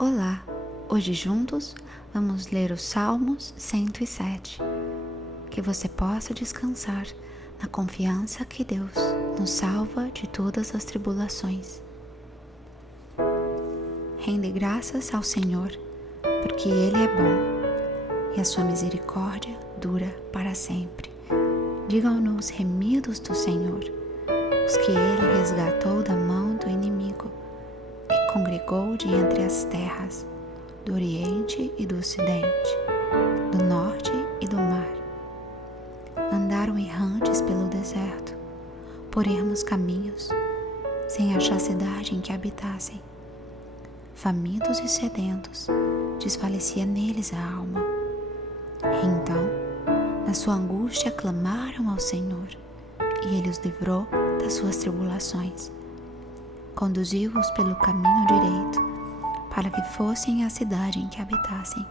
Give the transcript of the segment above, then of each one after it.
Olá! Hoje juntos vamos ler os Salmos 107. Que você possa descansar na confiança que Deus nos salva de todas as tribulações. Rende graças ao Senhor, porque Ele é bom e a sua misericórdia dura para sempre. Digam-no os remidos do Senhor, os que Ele resgatou da mão do inimigo, e congregou de entre as terras, do Oriente e do Ocidente, do Norte e do mar. Andaram errantes pelo deserto, por ermos caminhos, sem achar cidade em que habitassem. Famintos e sedentos, desfalecia neles a alma. Então, na sua angústia, clamaram ao Senhor, e Ele os livrou das suas tribulações. Conduziu-os pelo caminho direito, para que fossem à cidade em que habitassem.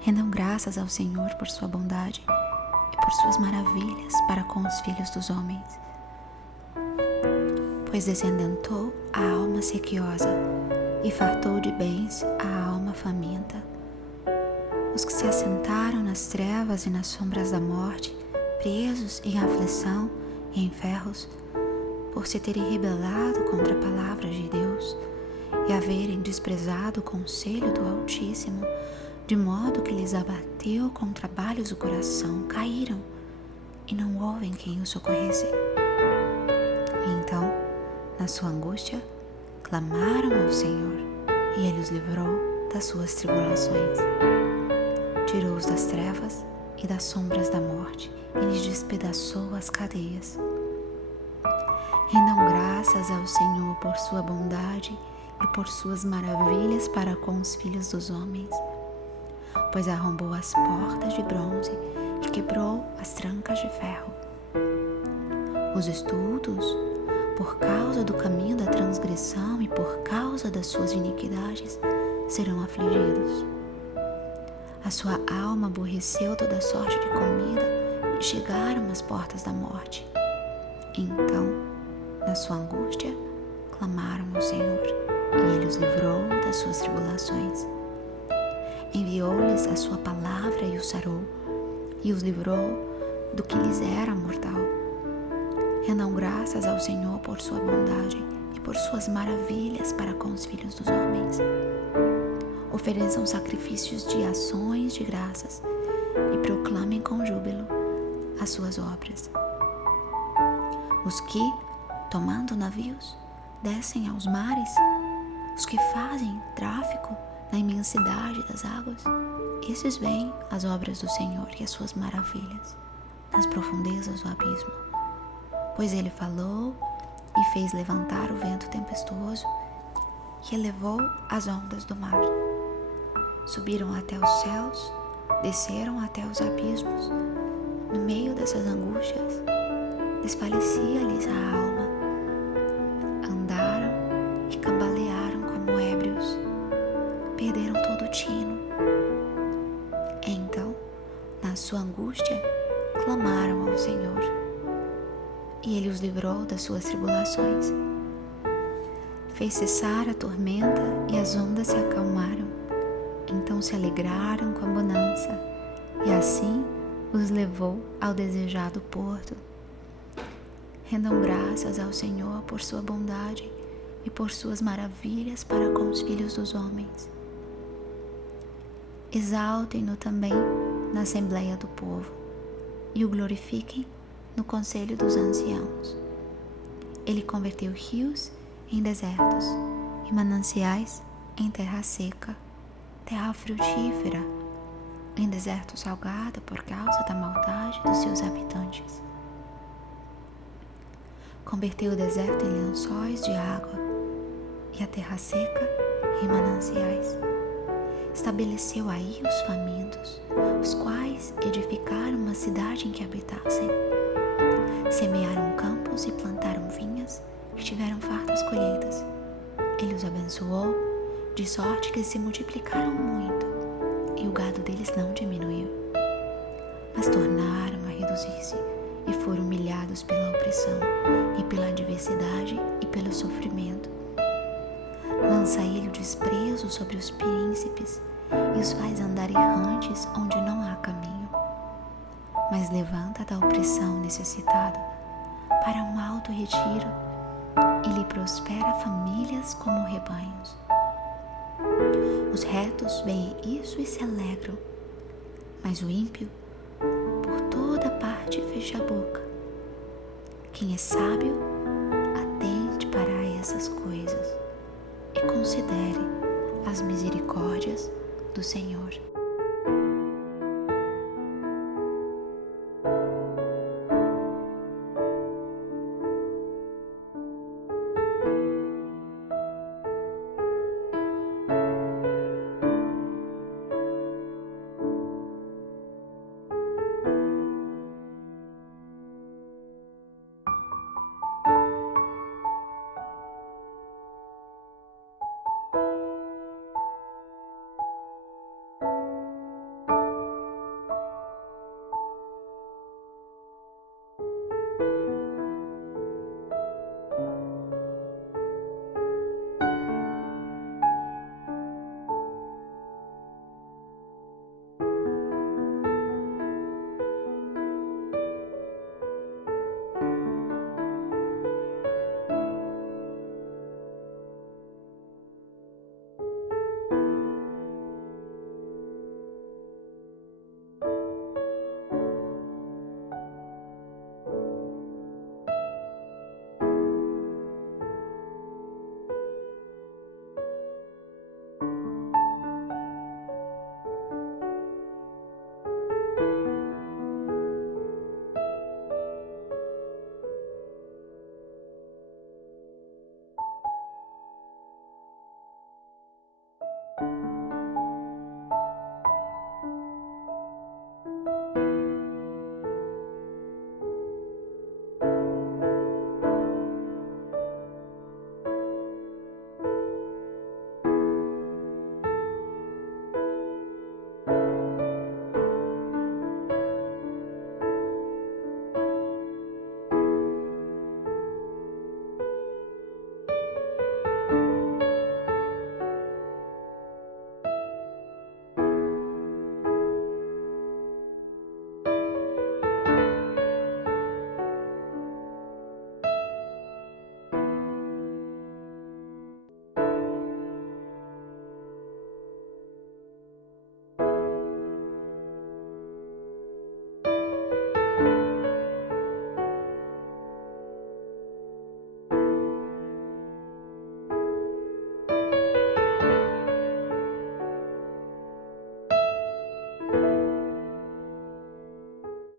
Rendam graças ao Senhor por sua bondade e por suas maravilhas para com os filhos dos homens. Pois descendentou a alma sequiosa e fartou de bens a alma faminta. Os que se assentaram nas trevas e nas sombras da morte, presos em aflição e em ferros, por se terem rebelado contra a palavra de Deus e haverem desprezado o conselho do Altíssimo, de modo que lhes abateu com trabalhos o coração, caíram e não houve quem os socorresse. Então, na sua angústia, clamaram ao Senhor, e Ele os livrou das suas tribulações. Tirou-os das trevas e das sombras da morte, e lhes despedaçou as cadeias. Rendam graças ao Senhor por sua bondade e por suas maravilhas para com os filhos dos homens, pois arrombou as portas de bronze e quebrou as trancas de ferro. Os estultos, por causa do caminho da transgressão e por causa das suas iniquidades, serão afligidos. A sua alma aborreceu toda sorte de comida e chegaram às portas da morte. Então, na sua angústia, clamaram ao Senhor, e Ele os livrou das suas tribulações. Enviou-lhes a sua palavra e os sarou, e os livrou do que lhes era mortal. Rendam graças ao Senhor por sua bondade e por suas maravilhas para com os filhos dos homens. Ofereçam sacrifícios de ações de graças e proclamem com júbilo as suas obras. Os que, tomando navios, descem aos mares, os que fazem tráfico na imensidade das águas, esses veem as obras do Senhor e as suas maravilhas nas profundezas do abismo. Pois Ele falou e fez levantar o vento tempestuoso que elevou as ondas do mar. Subiram até os céus, desceram até os abismos. No meio dessas angústias, desfalecia-lhes a alma. Andaram e cambalearam como ébrios, perderam todo o tino. Então, na sua angústia, clamaram ao Senhor, e Ele os livrou das suas tribulações. Fez cessar a tormenta e as ondas se acalmaram. Então se alegraram com a bonança, e assim os levou ao desejado porto. Rendam graças ao Senhor por sua bondade e por suas maravilhas para com os filhos dos homens. Exaltem-no também na assembleia do povo e o glorifiquem no conselho dos anciãos. Ele converteu rios em desertos e mananciais em terra seca, terra frutífera em deserto salgado por causa da maldade dos seus habitantes. Converteu o deserto em lençóis de água e a terra seca em mananciais. Estabeleceu aí os famintos, os quais edificaram uma cidade em que habitassem. Semearam campos e plantaram vinhas e tiveram fartas colheitas. Ele os abençoou, de sorte que se multiplicaram muito, e o gado deles não diminuiu. Mas tornaram a reduzir-se e foram humilhados pela opressão e pela adversidade e pelo sofrimento. lança ele o desprezo sobre os príncipes e os faz andar errantes onde não há caminho. Mas levanta da opressão necessitado para um alto retiro e lhe prospera famílias como rebanhos. Os retos veem isso e se alegram, mas o ímpio por toda parte fecha a boca. Quem é sábio, atente para essas coisas e considere as misericórdias do Senhor.